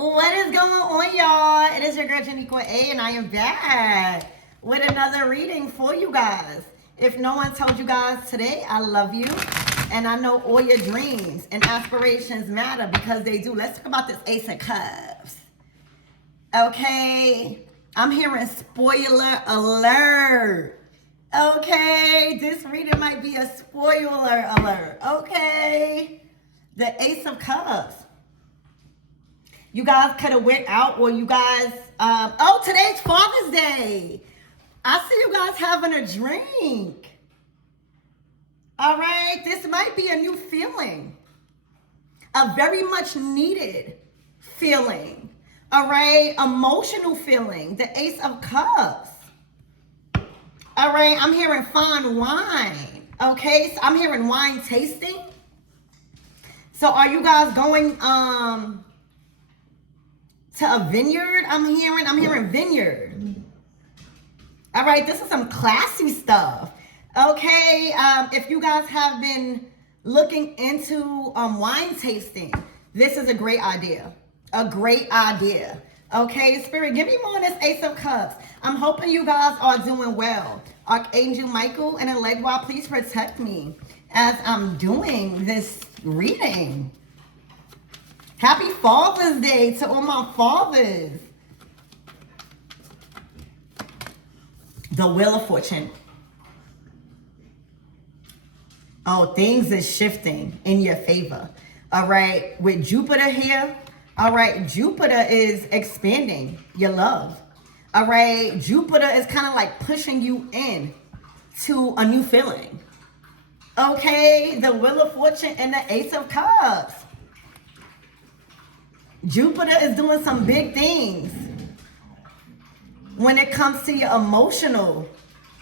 What is going on, y'all? It is your girl, Janiqua A, and I am back with another reading for you guys. If no one told you guys today, I love you, and I know all your dreams and aspirations matter because they do. Let's talk about this Ace of Cups. Okay, I'm hearing spoiler alert. Okay, this reading might be a spoiler alert. Okay, the Ace of Cups. You guys could have went out, or you guys, today's Father's Day. I see you guys having a drink. All right, this might be a new feeling. A very much needed feeling. All right, emotional feeling. The Ace of Cups. All right, I'm hearing fine wine. Okay, so I'm hearing wine tasting. So are you guys going, to a vineyard? I'm hearing vineyard. All right, this is some classy stuff. Okay, if you guys have been looking into wine tasting, this is a great idea. A great idea. Okay, Spirit, give me more on this Ace of Cups. I'm hoping you guys are doing well. Archangel Michael and Elegua, please protect me as I'm doing this reading. Happy Father's Day to all my fathers. The Wheel of Fortune. Oh, things is shifting in your favor. All right, with Jupiter here, all right, Jupiter is expanding your love. All right, Jupiter is kind of like pushing you in to a new feeling. Okay, the Wheel of Fortune and the Ace of Cups. Jupiter is doing some big things when it comes to your emotional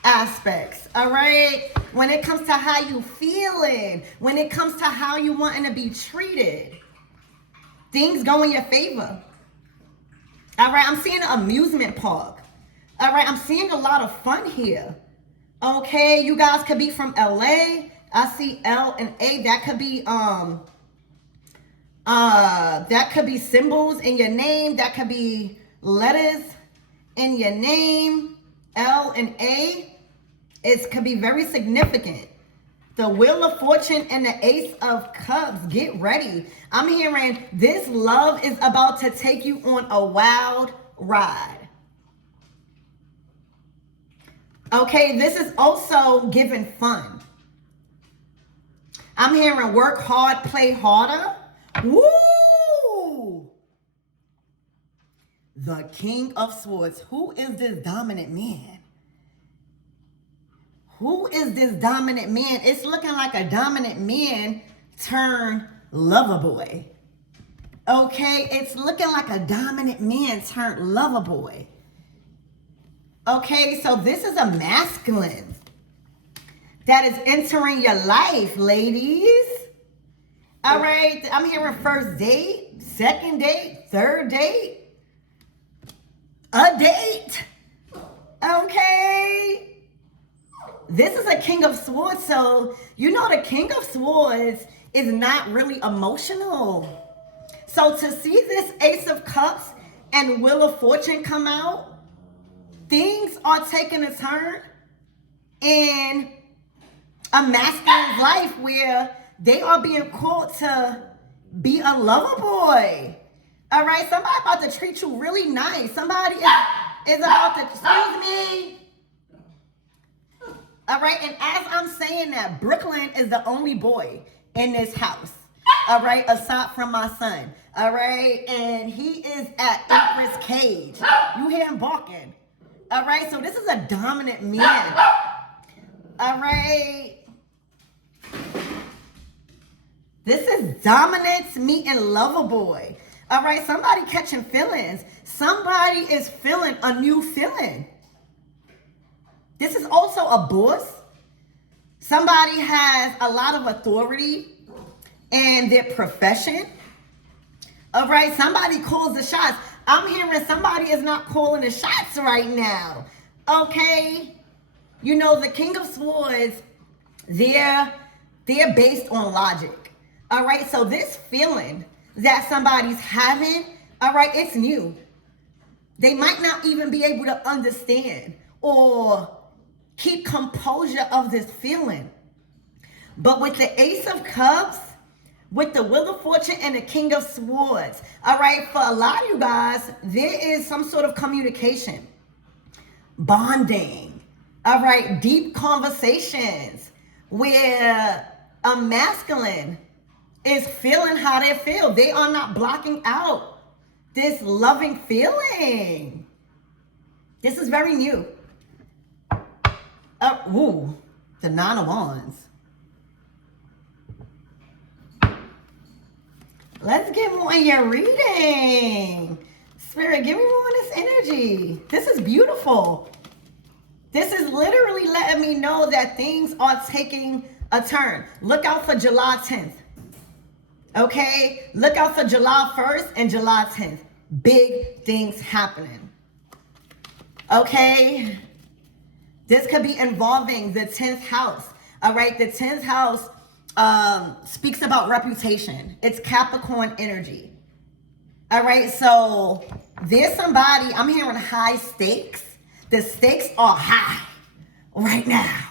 aspects, all right? When it comes to how you feeling, when it comes to how you wanting to be treated, things go in your favor. All right, I'm seeing an amusement park. All right, I'm seeing a lot of fun here. Okay, you guys could be from LA. I see L and A. That could be symbols in your name. That could be letters in your name. L and A. It could be very significant. The Wheel of Fortune and the Ace of Cups. Get ready. I'm hearing this love is about to take you on a wild ride. Okay, this is also giving fun. I'm hearing work hard, play harder. Woo! The King of Swords. Who is this dominant man? Who is this dominant man? It's looking like a dominant man turned lover boy. Okay, it's looking like a dominant man turned lover boy. Okay, so this is a masculine that is entering your life, ladies. All right, I'm hearing first date, second date, third date, a date. Okay. This is a King of Swords, so you know the King of Swords is not really emotional. So to see this Ace of Cups and Wheel of Fortune come out, things are taking a turn in a masculine's life where they are being called to be a lover boy. All right, somebody about to treat you really nice. Somebody is about to, excuse me. All right, and as I'm saying that, Brooklyn is the only boy in this house. All right, aside from my son. All right, and he is at Empress Cage. You hear him barking. All right, so this is a dominant man. All right. This is dominance meeting lover boy. All right, somebody catching feelings. Somebody is feeling a new feeling. This is also a boss. Somebody has a lot of authority in their profession. All right, somebody calls the shots. I'm hearing somebody is not calling the shots right now. Okay, you know the King of Swords, they're based on logic. All right, so this feeling that somebody's having All right, it's new. They might not even be able to understand or keep composure of this feeling. But with the Ace of Cups, with the Wheel of Fortune and the King of Swords, all right, for a lot of you guys, there is some sort of communication, bonding, all right, deep conversations where a masculine is feeling how they feel. They are not blocking out this loving feeling. This is very new. Ooh, the Nine of Wands. Let's get more in your reading. Spirit, give me more of this energy. This is beautiful. This is literally letting me know that things are taking a turn. Look out for July 10th. Okay? Look out for July 1st and July 10th. Big things happening. Okay? This could be involving the 10th house. All right? The 10th house speaks about reputation. It's Capricorn energy. All right, so there's somebody, I'm hearing high stakes. The stakes are high right now.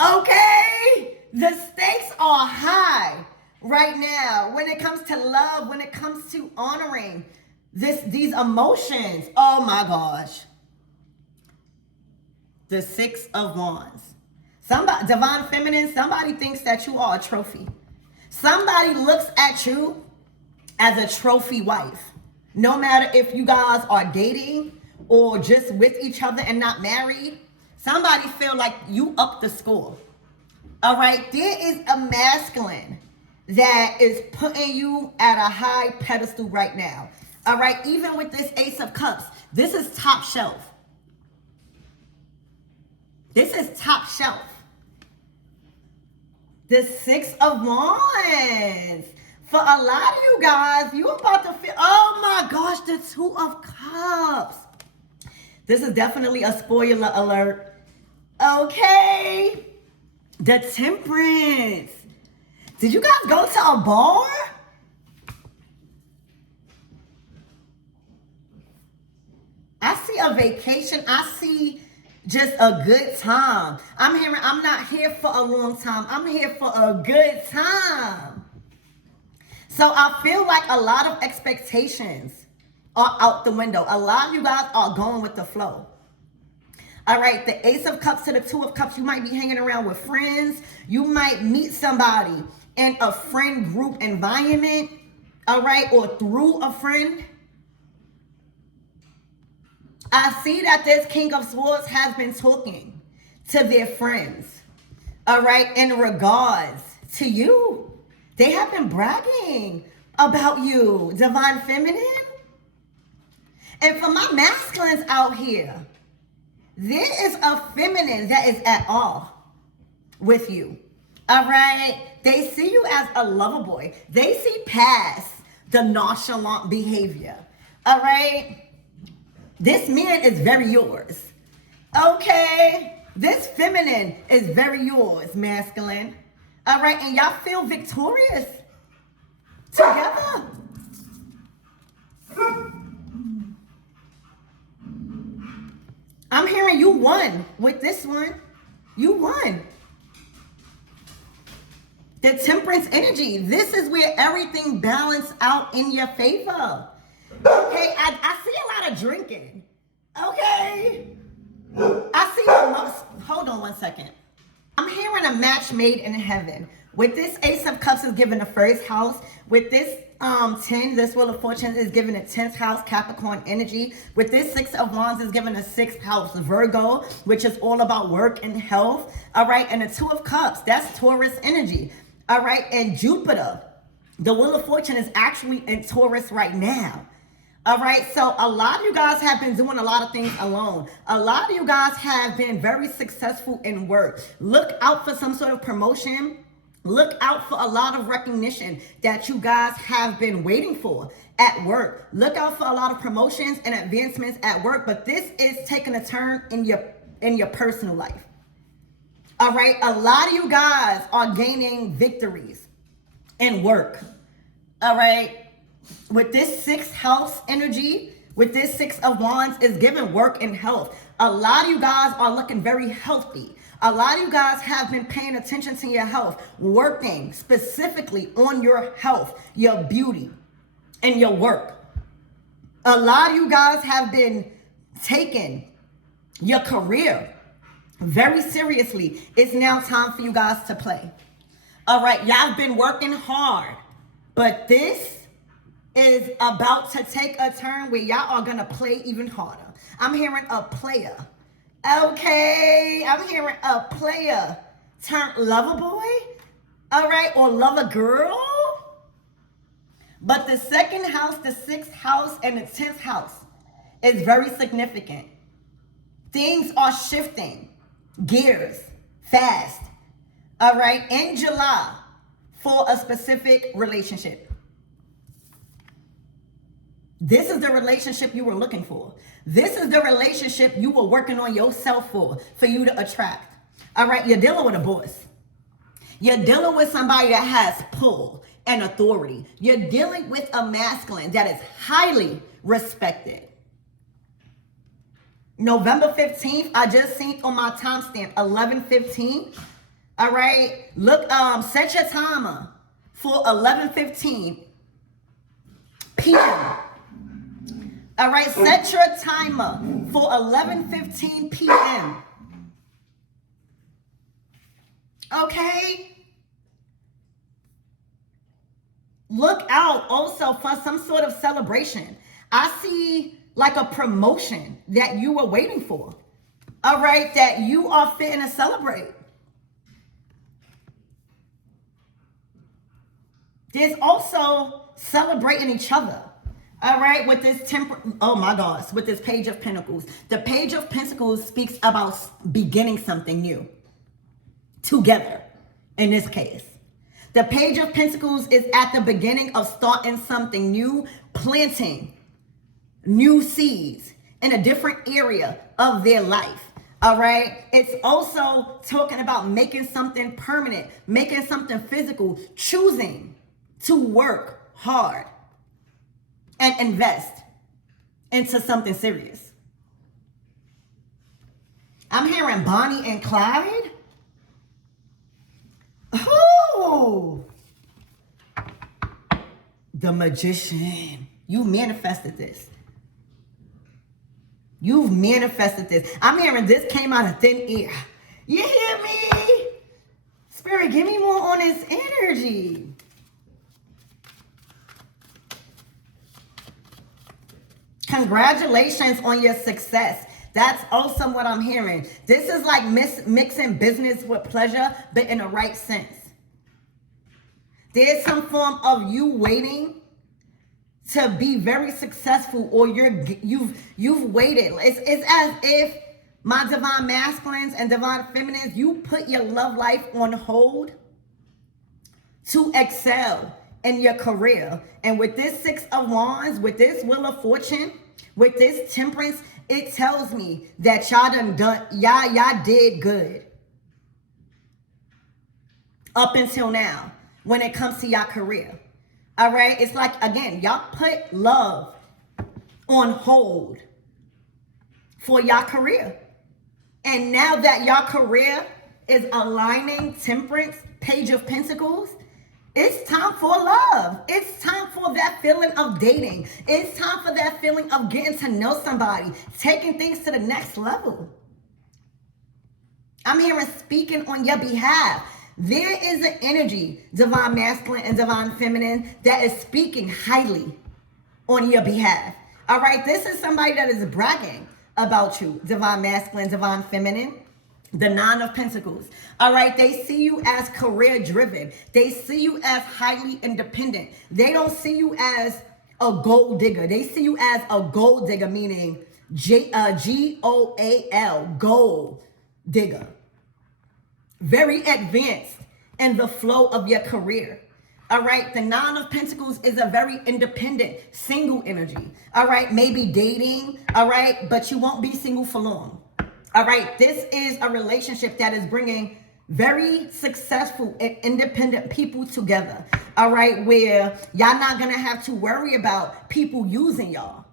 Okay, the stakes are high right now when it comes to love, when it comes to honoring these emotions. Oh my gosh. The Six of Wands. Somebody, divine feminine, somebody thinks that you are a trophy. Somebody looks at you as a trophy wife. No matter if you guys are dating or just with each other and not married, somebody feel like you up the score. All right, there is a masculine that is putting you at a high pedestal right now. All right, even with this Ace of Cups, this is top shelf. This is top shelf. The Six of Wands. For a lot of you guys, you're about to feel, oh my gosh, the Two of Cups. This is definitely a spoiler alert. Okay. The Temperance. Did you guys go to a bar? I see a vacation. I see just a good time. I'm not here for a long time. I'm here for a good time. So I feel like a lot of expectations are out the window. A lot of you guys are going with the flow. All right, the Ace of Cups to the Two of Cups. You might be hanging around with friends. You might meet somebody in a friend group environment. All right, or through a friend. I see that this King of Swords has been talking to their friends, all right, in regards to you. They have been bragging about you, divine feminine. And for my masculines out here, there is a feminine that is at awe with you, all right? They see you as a lover boy. They see past the nonchalant behavior, all right? This man is very yours. Okay? This feminine is very yours, masculine. All right? And y'all feel victorious together. I'm hearing you won with this one. You won. The Temperance energy. This is where everything balanced out in your favor. Okay, I see a lot of drinking. Okay. I see hold on one second. I'm hearing a match made in heaven. With this Ace of Cups is given the first house. With this 10, this Wheel of Fortune is given the 10th house, Capricorn energy. With this Six of Wands is given the 6th house, Virgo, which is all about work and health. All right, and the Two of Cups, that's Taurus energy. All right, and Jupiter, the Wheel of Fortune is actually in Taurus right now. All right, so a lot of you guys have been doing a lot of things alone. A lot of you guys have been very successful in work. Look out for some sort of promotion. Look out for a lot of recognition that you guys have been waiting for at work. Look out for a lot of promotions and advancements at work, but this is taking a turn in your personal life. All right, a lot of you guys are gaining victories in work. All right. with this sixth house energy, with this Six of Wands, is giving work and health. A lot of you guys are looking very healthy. A lot of you guys have been paying attention to your health, working specifically on your health, your beauty, and your work. A lot of you guys have been taking your career very seriously. It's now time for you guys to play. All right, y'all have been working hard, but this is about to take a turn where y'all are gonna play even harder. I'm hearing a player. Okay, I'm hearing a player turn lover boy, all right, or lover girl. But the second house, the sixth house, and the 10th house is very significant. Things are shifting gears fast, all right, in July for a specific relationship. This is the relationship you were looking for. This is the relationship you were working on yourself for you to attract. All right, you're dealing with a boss. You're dealing with somebody that has pull and authority. You're dealing with a masculine that is highly respected. November 15th, I just seen on my timestamp, 11:15. All right, look, set your timer for 11:15 p.m. All right, set your timer for 11:15 p.m. Okay? Look out also for some sort of celebration. I see like a promotion that you were waiting for. All right, that you are fitting to celebrate. There's also celebrating each other. All right, with this with this Page of Pentacles. The Page of Pentacles speaks about beginning something new together, in this case. The Page of Pentacles is at the beginning of starting something new, planting new seeds in a different area of their life. All right, it's also talking about making something permanent, making something physical, choosing to work hard and invest into something serious. I'm hearing Bonnie and Clyde. Oh, the Magician. You manifested this. You've manifested this. I'm hearing this came out of thin air. You hear me? Spirit, give me more on this energy. Congratulations on your success. That's also what I'm hearing. This is like mixing business with pleasure, but in the right sense. There's some form of you waiting to be very successful, or you've waited. It's as if my divine masculines and divine feminines, you put your love life on hold to excel in your career. And with this Six of Wands, with this Wheel of Fortune, with this Temperance, it tells me that y'all did good up until now when it comes to your career. All right, it's like, again, y'all put love on hold for your career. And now that your career is aligning, Temperance, Page of Pentacles, it's time for love. It's time for that feeling of dating. It's time for that feeling of getting to know somebody, taking things to the next level. I'm hearing speaking on your behalf. There is an energy, divine masculine and divine feminine, that is speaking highly on your behalf. All right, this is somebody that is bragging about you, divine masculine, divine feminine. The Nine of Pentacles. All right, they see you as career driven. They see you as highly independent. They don't see you as a gold digger. They see you as a gold digger, meaning G-O-A-L, gold digger. Very advanced in the flow of your career. All right, the Nine of Pentacles is a very independent, single energy. All right, maybe dating, all right, but you won't be single for long. All right, this is a relationship that is bringing very successful and independent people together. all right, where y'all not gonna have to worry about people using y'all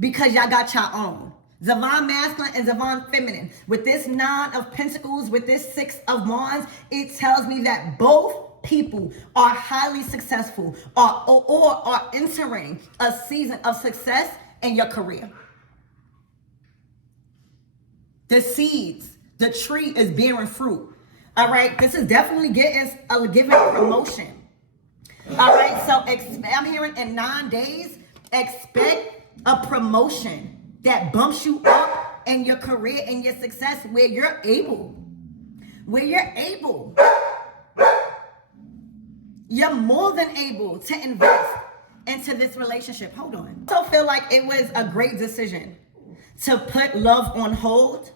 because y'all got your own. Divine masculine and divine feminine. With this 9 of pentacles, with this 6 of wands, it tells me that both people are highly successful or are entering a season of success in your career. The seeds, the tree is bearing fruit. All right, this is definitely giving promotion. All right, so I'm hearing in 9 days, expect a promotion that bumps you up in your career and your success where you're able. You're more than able to invest into this relationship. Hold on. I also feel like it was a great decision to put love on hold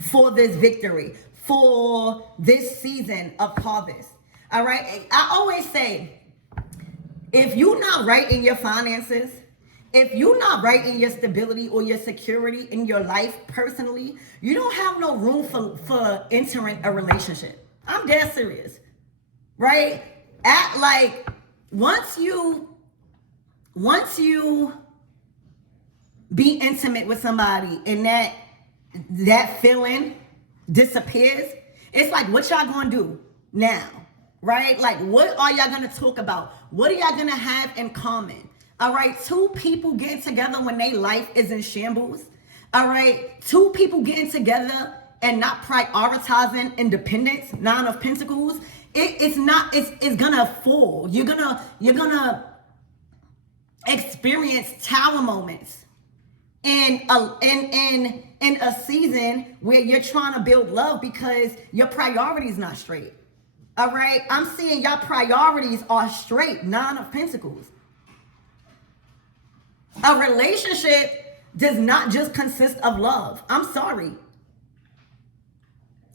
for this victory, for this season of harvest. All right. I always say, if you're not right in your finances, if you're not right in your stability or your security in your life personally, you don't have no room for entering a relationship. I'm dead serious. Right? At like once you be intimate with somebody and that feeling disappears, it's like, what y'all gonna do now? Right? Like, what are y'all gonna talk about? What are y'all gonna have in common? All right, 2 people getting together when their life is in shambles. All right, 2 people getting together and not prioritizing independence, 9 of pentacles. It's gonna fall. You're gonna experience tower moments in a season where you're trying to build love because your priorities not straight. All right, I'm seeing your priorities are straight, 9 of pentacles. A relationship does not just consist of love. I'm sorry.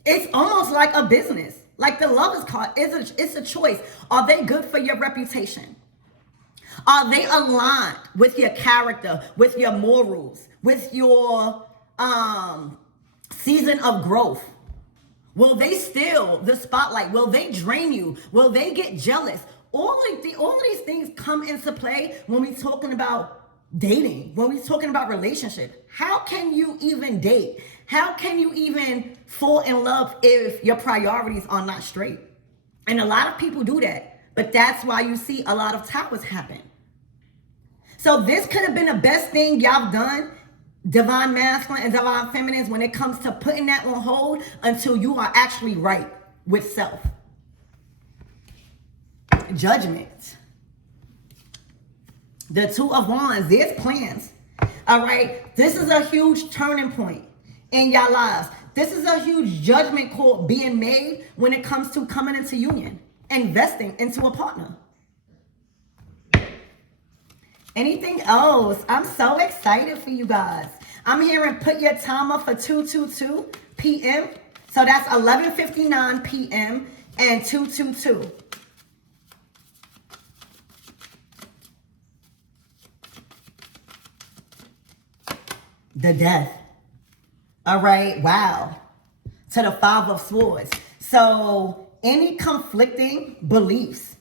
It's almost like a business. Like the Lovers card, it's a choice. Are they good for your reputation? Are they aligned with your character, with your morals, with your season of growth? Will they steal the spotlight? Will they drain you? Will they get jealous? All of these things come into play when we're talking about dating, when we're talking about relationship. How can you even date? How can you even fall in love if your priorities are not straight? And a lot of people do that, but that's why you see a lot of towers happen. So this could have been the best thing y'all done, divine masculine and divine feminines, when it comes to putting that on hold until you are actually right with self. Judgment. The 2 of wands, there's plans. All right. This is a huge turning point in your lives. This is a huge judgment call being made when it comes to coming into union, investing into a partner. Anything else? I'm so excited for you guys. I'm hearing put your timer for 2:22 p.m. So that's 11:59 p.m. and 2:22. The death. All right. Wow. To the 5 of swords. So any conflicting beliefs,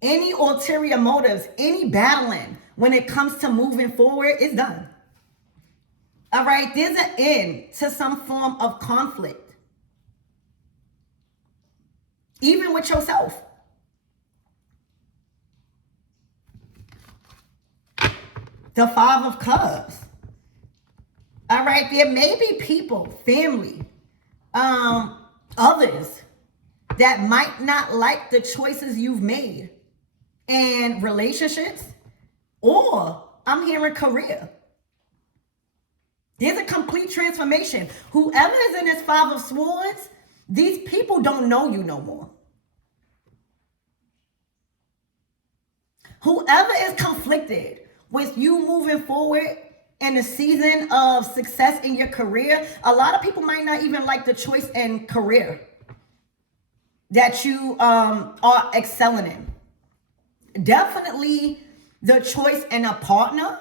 any ulterior motives, any battling when it comes to moving forward is done. All right. There's an end to some form of conflict. Even with yourself. The 5 of cups. All right, there may be people, family, others that might not like the choices you've made in relationships, or I'm hearing career. There's a complete transformation. Whoever is in this 5 of swords, these people don't know you no more. Whoever is conflicted with you moving forward in a season of success in your career, a lot of people might not even like the choice in career that you are excelling in. Definitely the choice in a partner.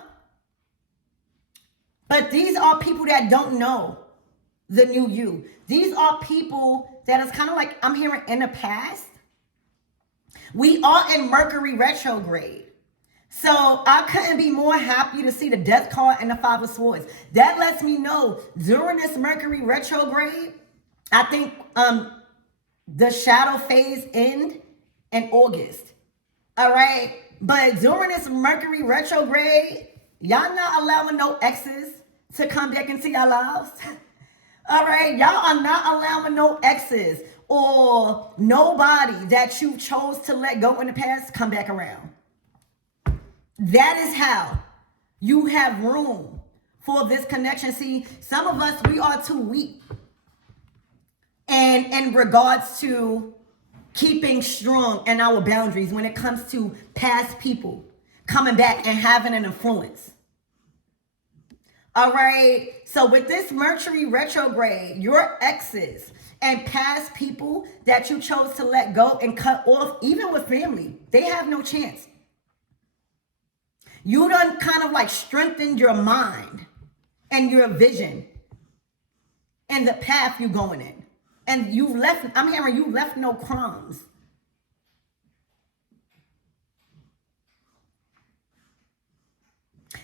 But these are people that don't know the new you. These are people that is kind of like, I'm hearing in the past, We are in Mercury retrograde. So I couldn't be more happy to see the Death card and the Five of Swords. That lets me know during this Mercury retrograde, I think the shadow phase end in August. All right. But during this Mercury retrograde, y'all not allowing no exes to come back into your lives. All right. Y'all are not allowing no exes or nobody that you chose to let go in the past come back around. That is how you have room for this connection. See, some of us, we are too weak. And in regards to keeping strong in our boundaries when it comes to past people coming back and having an influence. All right. So with this Mercury retrograde, your exes and past people that you chose to let go and cut off, even with family, they have no chance. You done kind of like strengthened your mind and your vision and the path you're going in. And you left, I'm hearing you left no crumbs.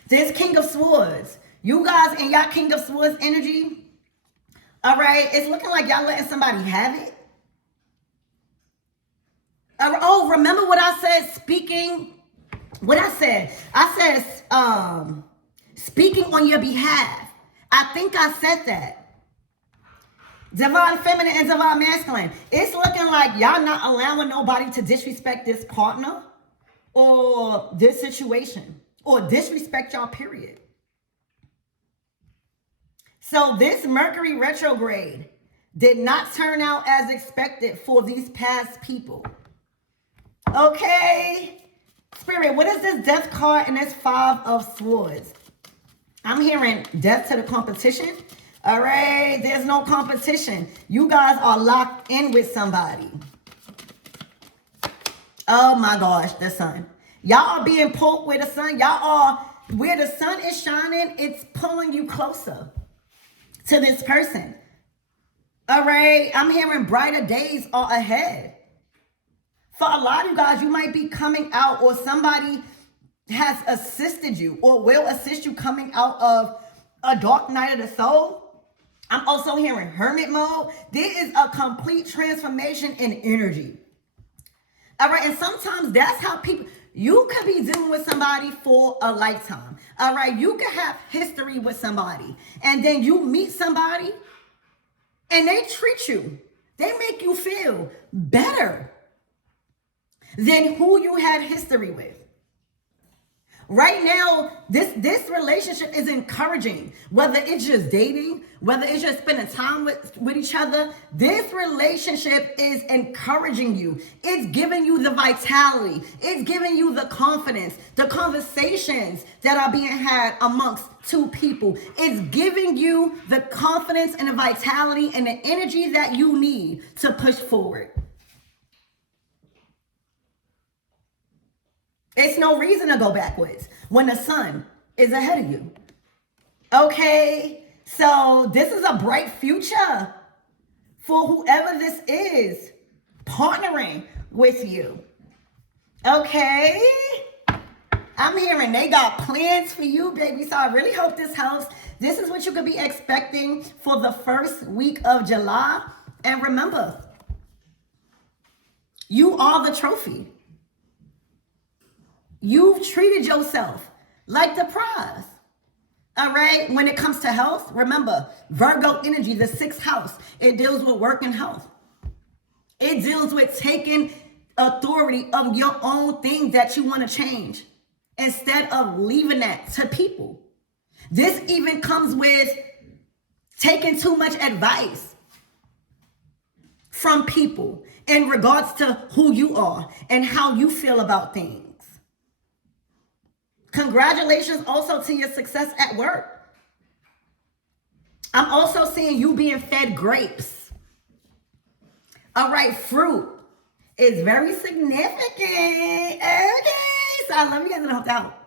This King of Swords, you guys and y'all King of Swords energy, all right, it's looking like y'all letting somebody have it. Oh, remember what I said, speaking. What I said speaking on your behalf. I think I said that. Divine feminine and divine masculine. It's looking like y'all not allowing nobody to disrespect this partner or this situation or disrespect y'all, period. So this Mercury retrograde did not turn out as expected for these past people. Okay. Spirit, what is this Death card and this Five of Swords? I'm hearing death to the competition. All right, there's no competition. You guys are locked in with somebody. Oh my gosh, the sun. Y'all are being pulled with the sun. Y'all are, where the sun is shining, it's pulling you closer to this person. All right, I'm hearing brighter days are ahead. For a lot of you guys, you might be coming out, or somebody has assisted you or will assist you coming out of a dark night of the soul. I'm also hearing hermit mode. There is a complete transformation in energy. All right, and sometimes that's how people, you could be dealing with somebody for a lifetime. All right, you could have history with somebody, and then you meet somebody and they treat you, they make you feel better than who you had history with. Right now, this relationship is encouraging, whether it's just dating, whether it's just spending time with each other. This relationship is encouraging you. It's giving you the vitality. It's giving you the confidence, the conversations that are being had amongst two people. It's giving you the confidence and the vitality and the energy that you need to push forward. It's no reason to go backwards when the sun is ahead of you. Okay, so this is a bright future for whoever this is partnering with you. Okay, I'm hearing they got plans for you, baby. So I really hope this helps. This is what you could be expecting for the first week of July. And remember, you are the trophy. You've treated yourself like the prize. All right. When it comes to health, remember, Virgo energy, the 6th house, it deals with work and health. It deals with taking authority of your own thing that you want to change instead of leaving that to people. This even comes with taking too much advice from people in regards to who you are and how you feel about things. Congratulations also to your success at work. I'm also seeing you being fed grapes. All right, fruit is very significant. Okay, so let me get it helped out.